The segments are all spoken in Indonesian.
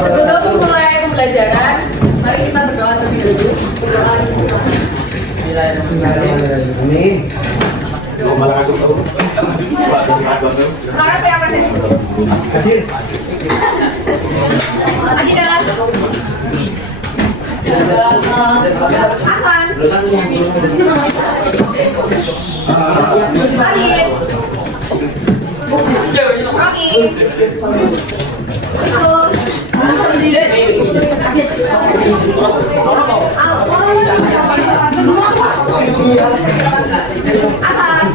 Sebelum mulai pembelajaran, mari kita berdoa terlebih dahulu. Berdoa Amin. Sekarang saya present. Lagi dalam Hasan. Adit. Rocky. Hasan.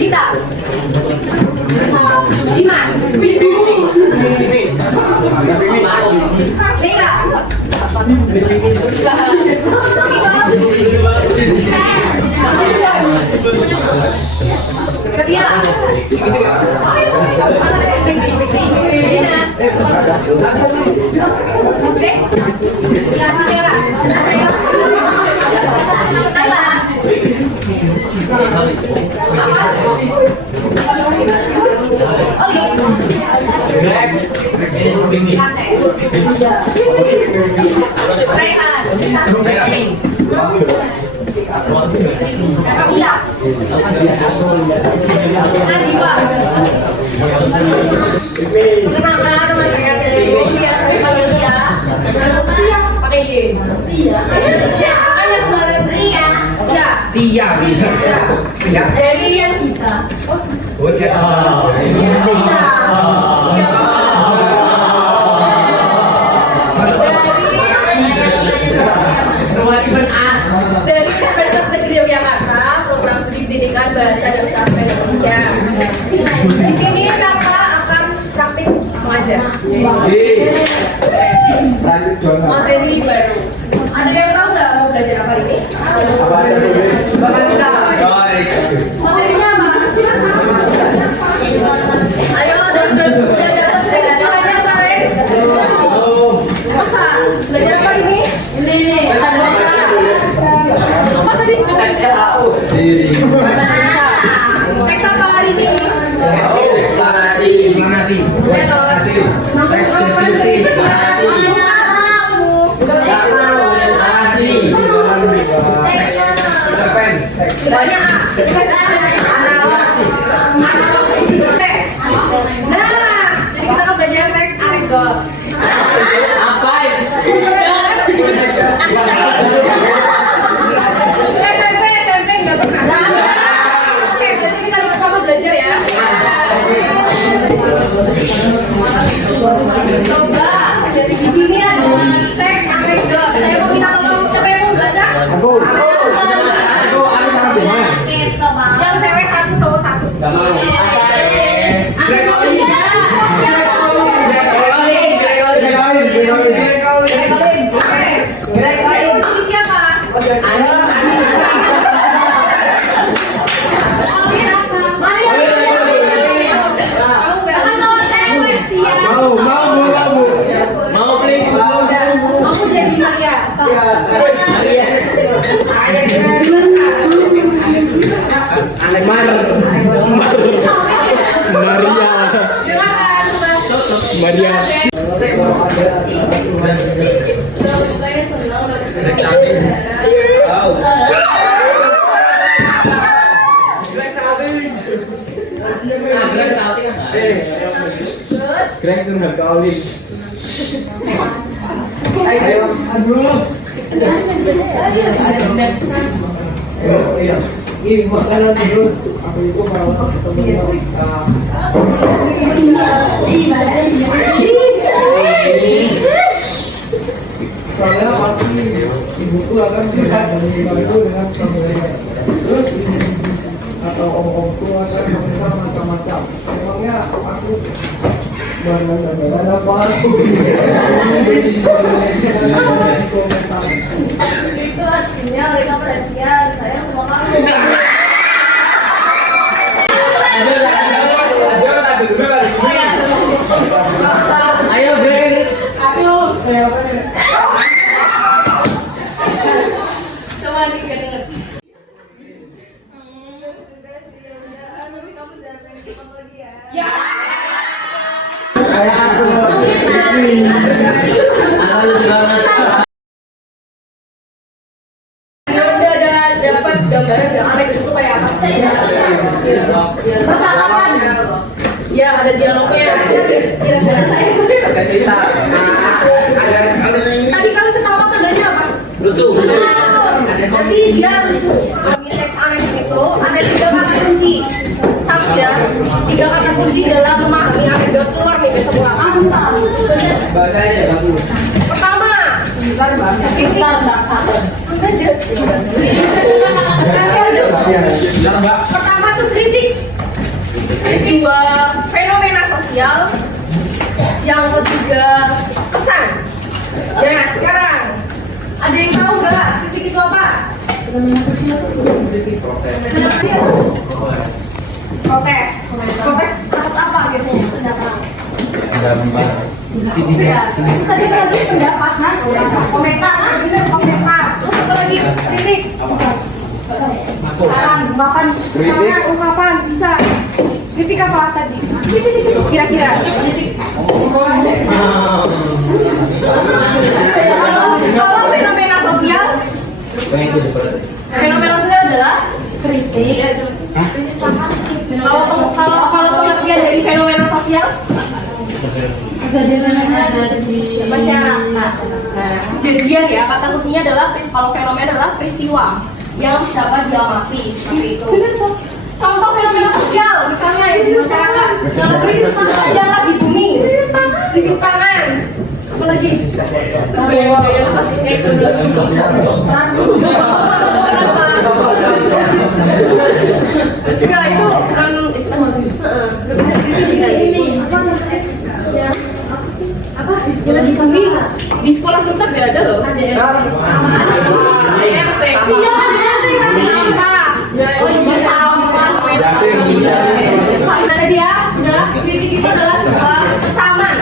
Kita Dimas Nira Ketia Nadifa. Perkenalkan nama saya Celebo, biasa dipanggil Tia. Pakai Y. Ayah kemarin Ria. Tia. Dari yang kita. Dari Universitas Negeri Yogyakarta, program studi pendidikan bahasa dan sastra Indonesia. Di sini kakak akan praktik mengajar. Materi baru. Ada yang tahu nggak mau belajar apa hari ini? Bapak kita. Materinya apa? Ayo, udah dapat sekolahnya kemarin. Masa belajar apa hari ini? Apa tadi? Teks apa hari ini? Banyak. Nah, jadi kita akan belajar teks anekdot. Apa? SMP nggak pernah. Oke, berarti kita sama belajar ya. Coba, jadi di sini ada teks anekdot. Saya mau minta tolong siapa yang mau baca? Aku sama Bima. Yang cewek satu, cowok satu. Maria. Greg itu nggak kawin. Ayo, iya. Ini makanan terus aku itu kalau ketemu soalnya pasti ibuku akan membantu dengan suaminya. Terus atau om-omku akan meminta macam-macam. Memangnya pasti Benar apa? Itu artinya mereka perhatian, sayang sama kamu. Oh ya, Ayo break. coba nih gak denger. Udah dapat gambaran gak aneh itu kayak apa? Kapan? Ya ada dialognya. Kira-kira saya tadi kalian ketawa tandanya apa? Lucu. Jadi dia lucu. Teks aneh itu ada 3 kata kunci. Satu ya, 3 kata kunci dalam memahami anekdot keluar nih besok pulang. Bahasanya bagus. Pertama, kritik. Pertama tuh kritik. Kedua, fenomena sosial. Yang ketiga, pesan. Ya, sekarang ada yang tahu nggak kritik itu apa? Protes. Protes atas apa biasanya? Pendapat. Ya, bisa dibagi pendapat kan? Komentar, bener komentar. Terus apa lagi? Kritik. Saran, ungkapan bisa. Kritik apa tadi? Kira-kira. Kalau fenomena sosial adalah kritik. Kalau pengertian dari fenomena sosial masyarakat. Kejadian ya, kata kuncinya adalah kalau fenomena adalah peristiwa yang dapat diamati seperti itu. Contoh fenomena sosial misalnya yang di masyarakat, yang lagi booming, krisis pangan. Apa lagi? Enggak, itu bukan nggak bisa kritis ini. Apa? Yang lagi booming di sekolah kita nggak ada loh. Ada dia sudah kritik itu adalah sebuah kesamaan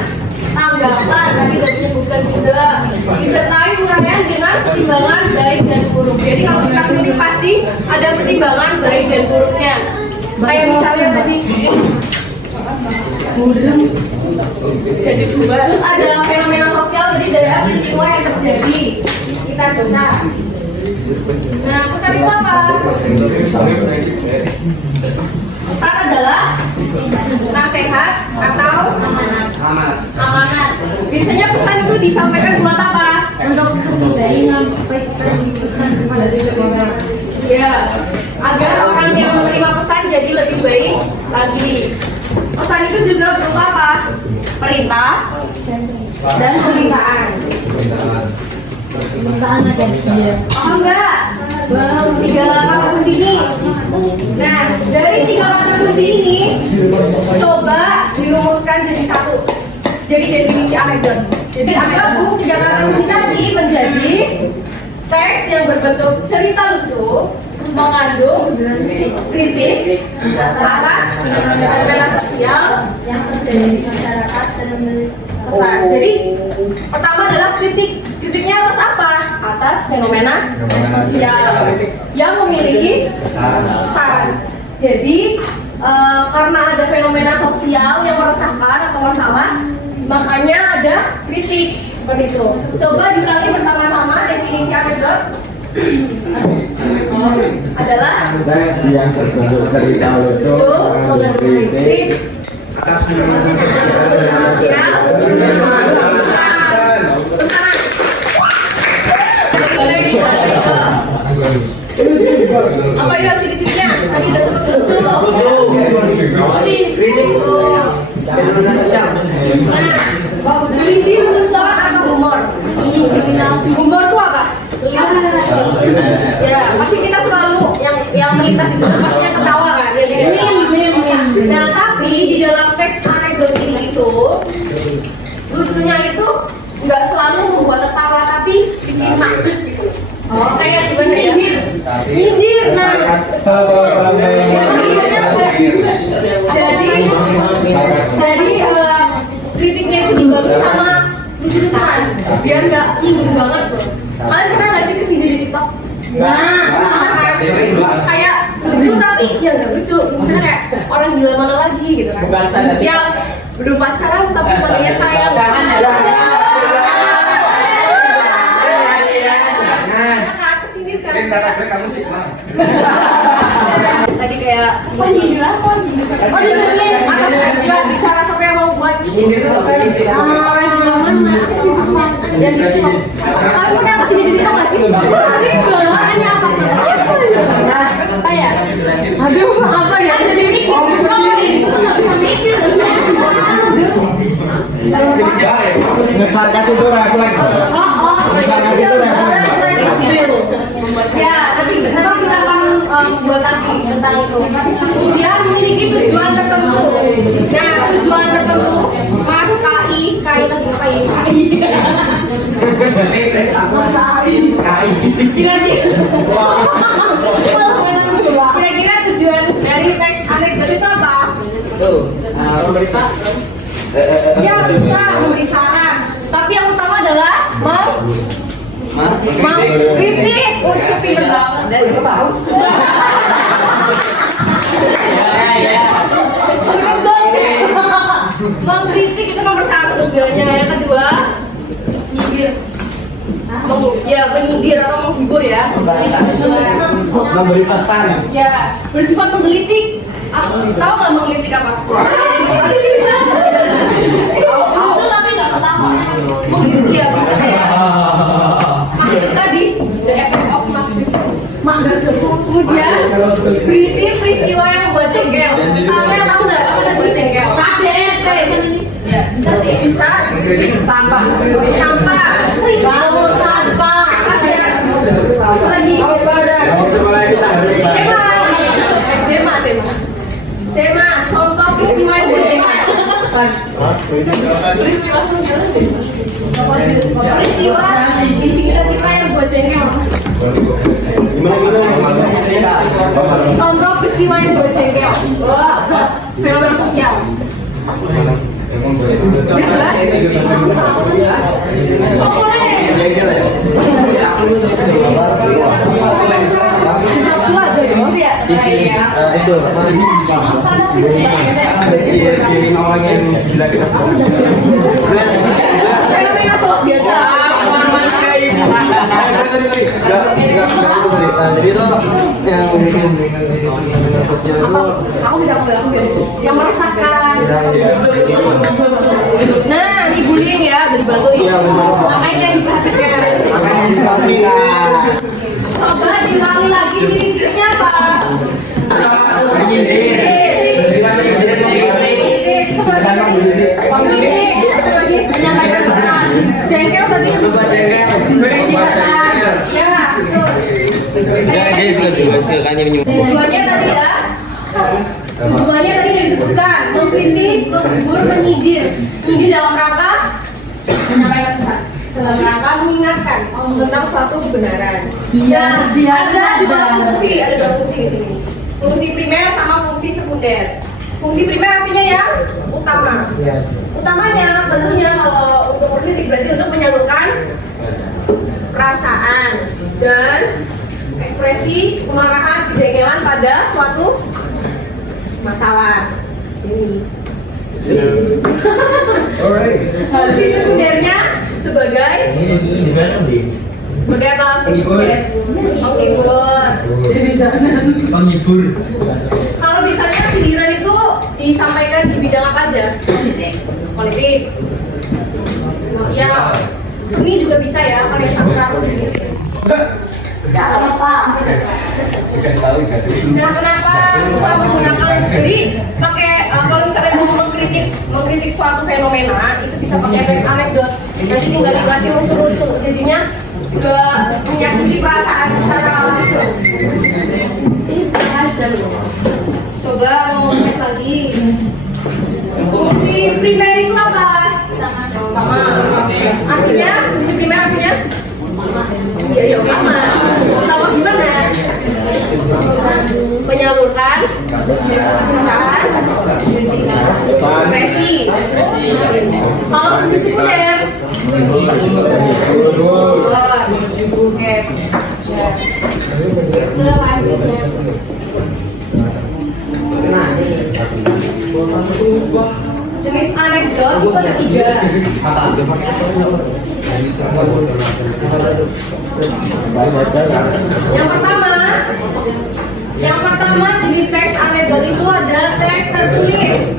tanggapan tadi udah menyebutkan juga disertai uraian dengan pertimbangan baik dan buruk. Jadi kalau kita kritik pasti ada pertimbangan baik dan buruknya. Kayak misalnya tadi jadi dua. Terus ada fenomena sosial tadi dari peristiwa yang terjadi kita dengar. Nah, pesan itu apa? Pesan adalah nasihat atau amanat. Biasanya pesan itu disampaikan buat apa? Untuk kebaikan pesan kepada seseorang. Ya, agar orang yang menerima pesan jadi lebih baik lagi. Pesan itu juga berupa apa? Perintah dan permintaan. Permintaan ada dia. Oh enggak. 3 kata kunci ini. Nah, dari 3 kata kunci ini coba dirumuskan jadi satu. Jadi definisi anekdot. Jadi gabung 3 kata kunci tadi menjadi teks yang berbentuk cerita lucu, mengandung kritik atas fenomena sosial yang terjadi di masyarakat dan pesan. Jadi pertama adalah kritik. Kritiknya atas apa? Atas fenomena sosial yang memiliki pesan. Jadi karena ada fenomena sosial yang meresahkan atau masalah, makanya ada kritik seperti itu. Coba diulangi bersama-sama definisi anekdot. Adalah teks yang berbentuk cerita lucu mengandung kritik Atas fenomena sosial. Apa yang ciri-cirinya? Tadi udah sebut Berisi lucu atau humor? Humor itu apa? Ya, pasti kita selalu yang melintas itu pastinya ketawa kan? Nah, tapi di dalam teks anekdot ini itu lucunya itu nggak selalu membuat tertawa tapi bikin makjub gitu. Oh, kayak gimana ya? Nyindir. Nah, jadi kritiknya itu dibangun sama lucu-lucuan biar nggak nyindir banget loh. Kalian pernah nggak sih kesini di TikTok? Nah, kayak lucu tapi ya nggak lucu. Misalnya kayak orang gila mana lagi gitu kan? Yang belum pacaran tapi kodenya sayang. Kamu sih Tadi kayak nyindir apa? Oh nyindir atas bicara siapa yang mau buat orang gila mana? Yang di TikTok. Kalian pernah kesini di TikTok nggak sih? Ini apa? Kayak aduh apa ya? Ada lirik itu nggak bisa mikir. Ngesarkas itu aku lagi. Ngesarkas itu Ya, nanti kita akan buat nanti tentang itu. Dia memiliki tujuan tertentu. Nah, tujuan tertentu Mas KI. Kira-kira tujuan dari teks anekdot itu apa? pemerintah. Ya bisa memberi saran. Tapi yang utama adalah mengkritik. Ucapin banget. Mengkritik itu nomor satu tujuannya. Yang kedua, menyindir. Menyindir atau menghibur ya. Memberi pesan. Ya, bersifat menggelitik. Tahu nggak menggelitik apa? Itu tapi nggak ketawa. Menggelitik ya bisa ya. Maksud tadi the effect of kemudian berisi peristiwa yang membuat jengkel. Misalnya tahu nggak apa yang membuat jengkel? Ya, bisa. Sampah. Bau sampah. Lagi. Tema. Contoh peristiwa yang membuat jengkel. Peristiwa di sekitar kita yang buat jengkel. Contoh peristiwa yang buat jengkel. Fenomena sosial. Itu ciri orang yang gila kita Fenomena sosial. Jadi itu yang fenomena sosial itu Aku tidak yang meresahkan. Nah, ini bullying ya, dibantuin. Makanya diperhatikan. Coba diulangi lagi ciri-cirinya apa? Jengkel tadi. Ya, tujuannya tadi ya. Tujuannya tadi disebutkan mengkritik, menghibur, menyindir. Nyindir dalam rangka menyampaikan pesan. Dalam rangka mengingatkan tentang suatu kebenaran. Ya, ada dua fungsi di sini. Fungsi primer sama fungsi sekunder. Fungsi primer artinya yang utama. Utamanya tentunya kalau untuk mengkritik berarti untuk menyalurkan perasaan dan ekspresi kemarahan, kejengkelan pada suatu masalah. Ini. Fungsi sekundernya sebagai apa? Menghibur. Kalau misalnya sindiran itu disampaikan di bidang apa aja? Politik, sosial, seni juga bisa ya, karya sastra atau bisnis. Kenapa? Nah, kenapa kita menggunakan sendiri pakai kalau misalnya mau mengkritik suatu fenomena itu bisa pakai teks anekdot. Nanti tinggal dikasih unsur lucu, jadinya nggak menyakiti perasaan secara langsung. Coba mau tes lagi. Fungsi primer itu Presi. Kalau fungsi sekunder. Oke. Selanjutnya. Jenis anekdot itu ada 3. Yang pertama jenis teks anekdot itu ada teks tertulis.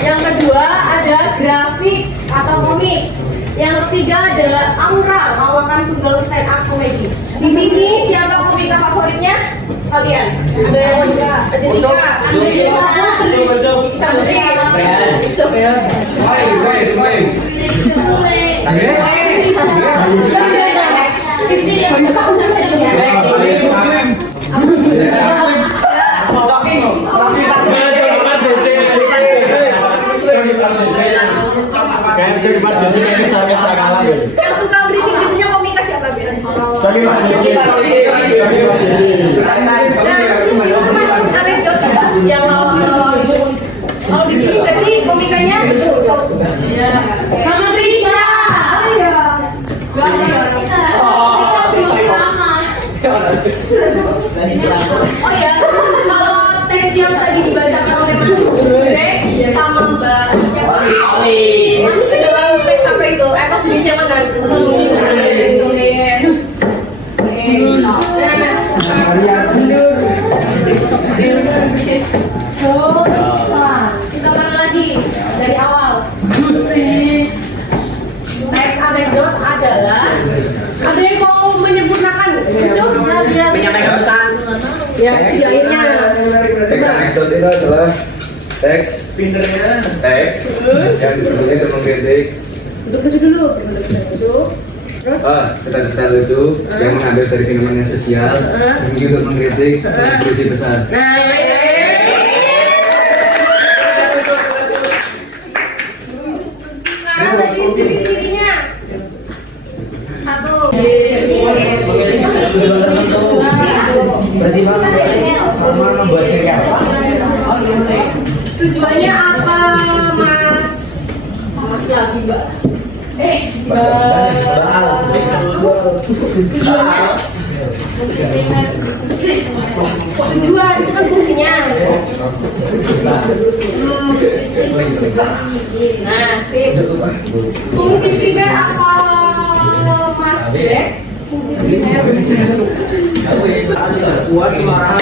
Yang kedua ada grafik atau komik. Yang ketiga adalah aura, lawakan tunggal stand up komedi. Di sini siapa komika favoritnya? Kalian? Ada yang mau juga? Ada tiga. Bisa yang suka briefing biasanya komika siapa biasanya? Anekdot ya, yang lawak-lawak itu. Kalau di sini berarti komikanya betul. Sama Trisha. Oh ya, kalau teks yang tadi dibacakan oleh Mas Greg sama Mbak siapa? Masuk ke dalam teks apa itu? Apa jenisnya mana? Kita ulang lagi dari awal. Teks anekdot adalah ada yang mau menyempurnakan? Menyampaikan pesan. Ya, akhirnya. Teks anekdot itu adalah teks yang ditulis untuk mengkritik Bentuk baju dulu, bentuk baju. Terus? cerita-cerita lucu yang mengambil dari fenomena sosial untuk mengkritik berisi besar. Nah, sekarang ada ciri-cirinya. Satu. Membuat cerita apa? Tujuannya apa, Mas? Mas lagi, Mbak. Tujuan itu kan fungsinya. Nah, sip. Fungsi primer apa, Mas Greg? Fungsi primer. Puas kemarahan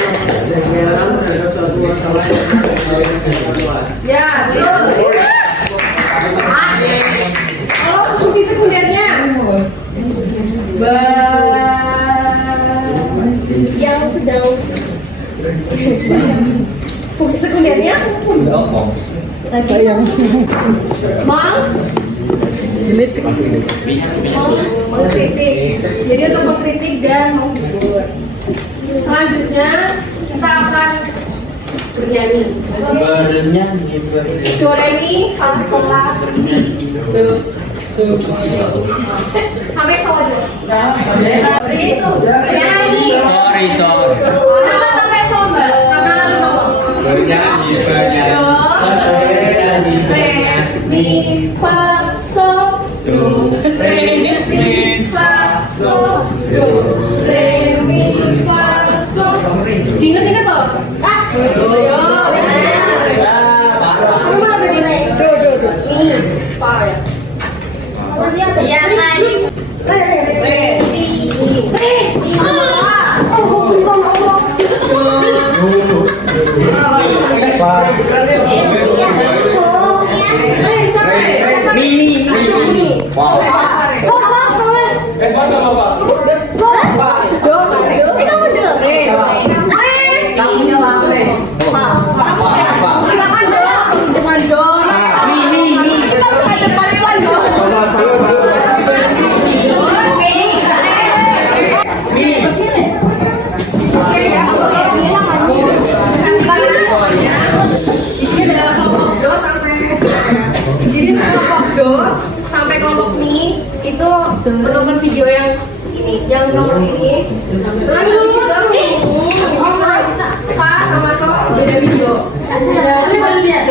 Ya, betul. Kalau fungsi sekundernya, yang sedang fungsi sekundernya, mengkritik. Jadi untuk mengkritik dan menghibur. Selanjutnya kita akan bernyanyi. Do re mi fa sol la si do sampai so aja. Itu bernyanyi. Sorry. Kita sampai so Mbak. Karena 5 menit. Bernyanyi. Do re mi fa sol do re mi fa sol do re mi fa sol. Diingat-ingat loh. Ayo. Kamu mana tadi? Do. Mi fa ya. Iya kan. Re. Sampai kelompok mi itu menonton video yang ini, yang nomor ini. Terus Pak sama beda video. Ya, lu boleh lihat.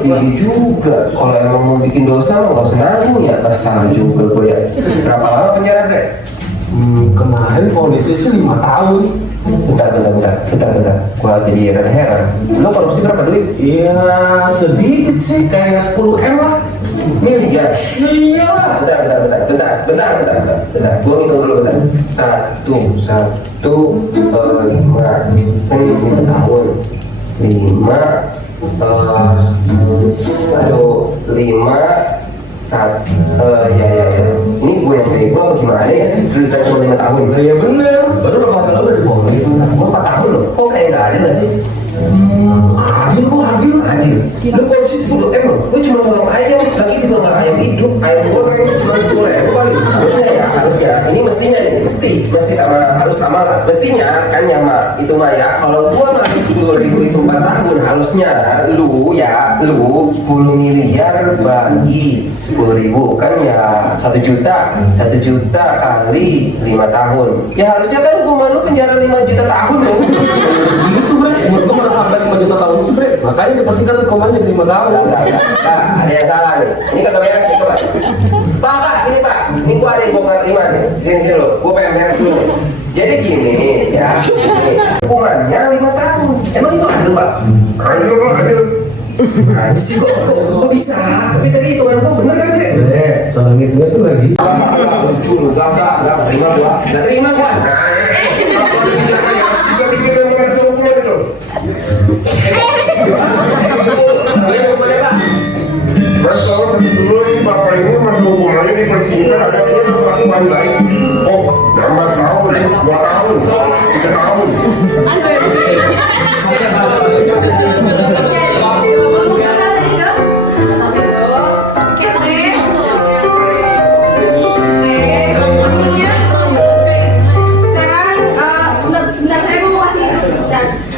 Tinggi juga. Kalau emang mau bikin dosa nggak usah nanggung ya. Kesal juga gue ya. Berapa lama penjara bre? Kemarin kondisi sih 5 tahun. Bentar. Gua jadi rada heran. Lo korupsi berapa duit? Iya sedikit sih, kayak 10 M lah. Miliar. Iya lah. Bentar. Gua ngitung dulu bentar. 5 kan 5 tahun. 5 ya. Ini gue yang bego apa gimana ya? Seriusan cuma 5 tahun. Iya bener. Baru berapa tahun dari polis? Gue 4 tahun loh. Kok kayak nggak adil nggak sih? Adil. Lu korupsi 10 M loh. Gue cuma nolong ayam. Lagi juga nggak ayam hidup. Ayam gue kayaknya cuma 10 M kali. Harusnya. Ini mestinya nih. Mesti harus sama lah. Mestinya kan nyama. Itu mah ya. Kalau gue mati 10.000 itu 4 tahun. Harusnya lu 10 miliar bagi 10.000 kan ya 1 juta. 1 juta kali 5 tahun. Ya harusnya kan hukuman lu penjara 5 juta tahun loh. Gitu bre, menurut gue malah sampai 5 juta tahun sih bre. Makanya dipastikan hukumannya 5 tahun. Enggak. Nah, ada yang salah nih. Ini kata beres nih, Pak. Pak, sini Pak. Ini gua ada yang gua nggak terima nih. Sini lo. Gua pengen beres dulu. Jadi gini, ya. Hukumannya 5 tahun. Emang itu adil, Pak? Adil. Nah, sih kok bisa? Tapi tadi hitungan gua bener kan, Bre? Cara ngitungnya tuh lagi. Lucu, enggak terima gua. Enggak terima gua. Bisa bikin dengan merasa hukuman itu. Mas kalau sakit dulu ini bapak ini masih hukumannya dipersingkat ada dia melakukan baik. Oh, 16 tahun, 2 tahun, 3 tahun.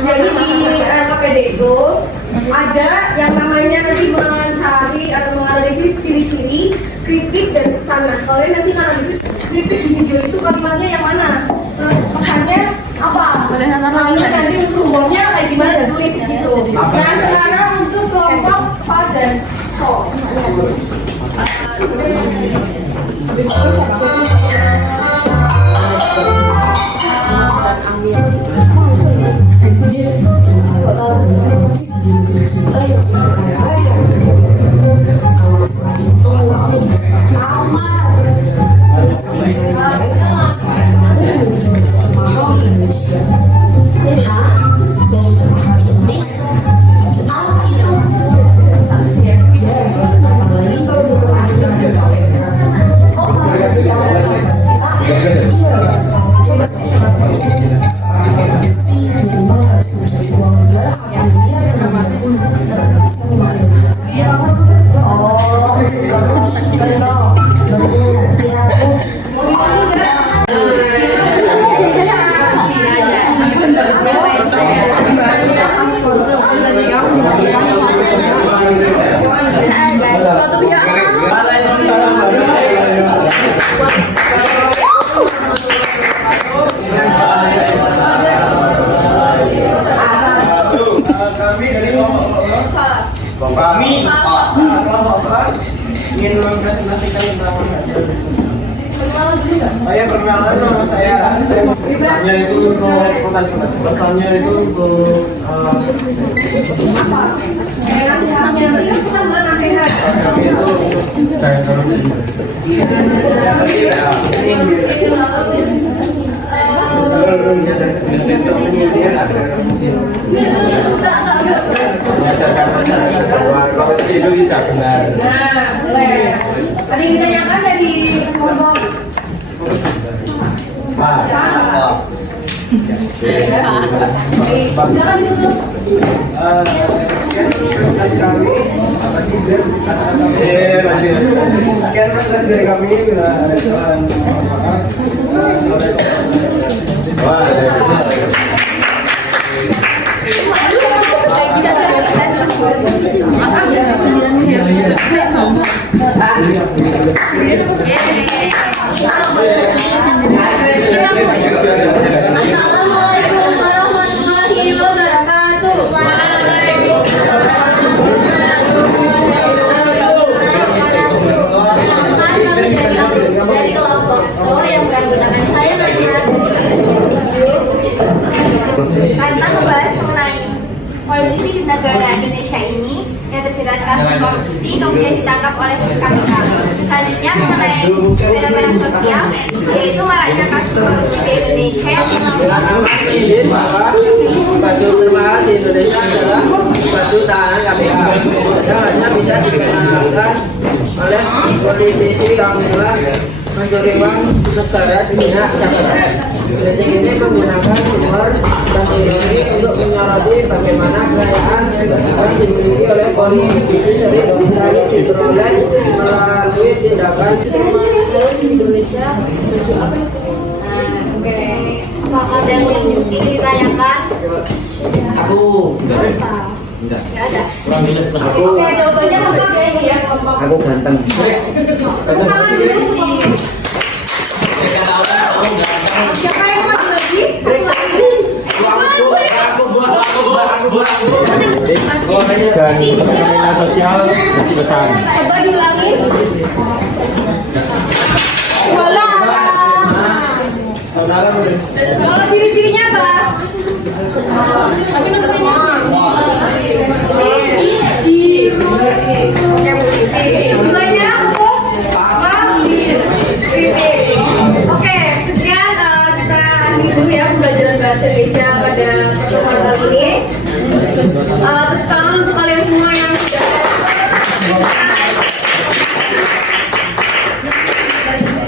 Jadi di KPD itu ada yang namanya nanti mencari atau menganalisis ciri-ciri, kritik dan pesan. Nah, kalian nanti analisis kritik di video itu kalimatnya yang mana, terus pesannya apa, lalu nanti rumornya kayak gimana dan tulis gitu. Nah, sekarang untuk kelompok Fa dan So. Kami ingin mempresentasikan tentang hasil diskusi. Saya perkenalan nama saya. Pesannya itu untuk pesannya itu untuk kami itu saya menyadarkan masyarakat bahwa korupsi itu tidak benar. Nah, boleh. Ada yang ditanyakan dari kelompok silakan ditutup. Sekian presentasi dari kami. Wah, Assalamualaikum warahmatullahi wabarakatuh. Perkenalkan, kami dari kelompok So yang beranggotakan saya Noina karena membahas mengenai politisi di negara Indonesia ini yang terjerat kasus korupsi kemudian ditangkap oleh KPK. Selanjutnya mengenai fenomena sosial yaitu maraknya kasus korupsi di Indonesia yang baju bermahal di Indonesia adalah baju tahanan KPK. Yang hanya bisa dikenalkan oleh politisi Kamila mencuri uang negara sebanyak 1 M. Detik ini menggunakan humor dan ironi untuk menyoroti bagaimana kekayaan yang dimiliki oleh politisi sering kali diperoleh melalui tindakan Indonesia baju apa? Oke. Apakah ada yang ingin ditanyakan? Aku Enggak ada. Oke, jawabannya lengkap ya ini ya kelompok. aku ganteng. Tepuk tangan dulu untuk siapa yang maju lagi? Satu lagi. dan fenomena sosial masih besar. Coba diulangi. Wala. Kalau ciri-cirinya apa? Tapi nentuin Jumlahnya cukup? Apa? Oke, sekian kita akhiri dulu ya pembelajaran bahasa Indonesia pada pertemuan kali ini. Tepuk tangan untuk kalian semua yang sudah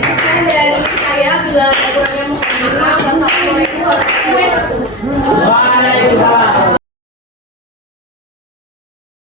sekian dari saya. Bila kurangnya mohon maaf. Wassalamualaikum warahmatullahi wabarakatuh. Waalaikumsalam.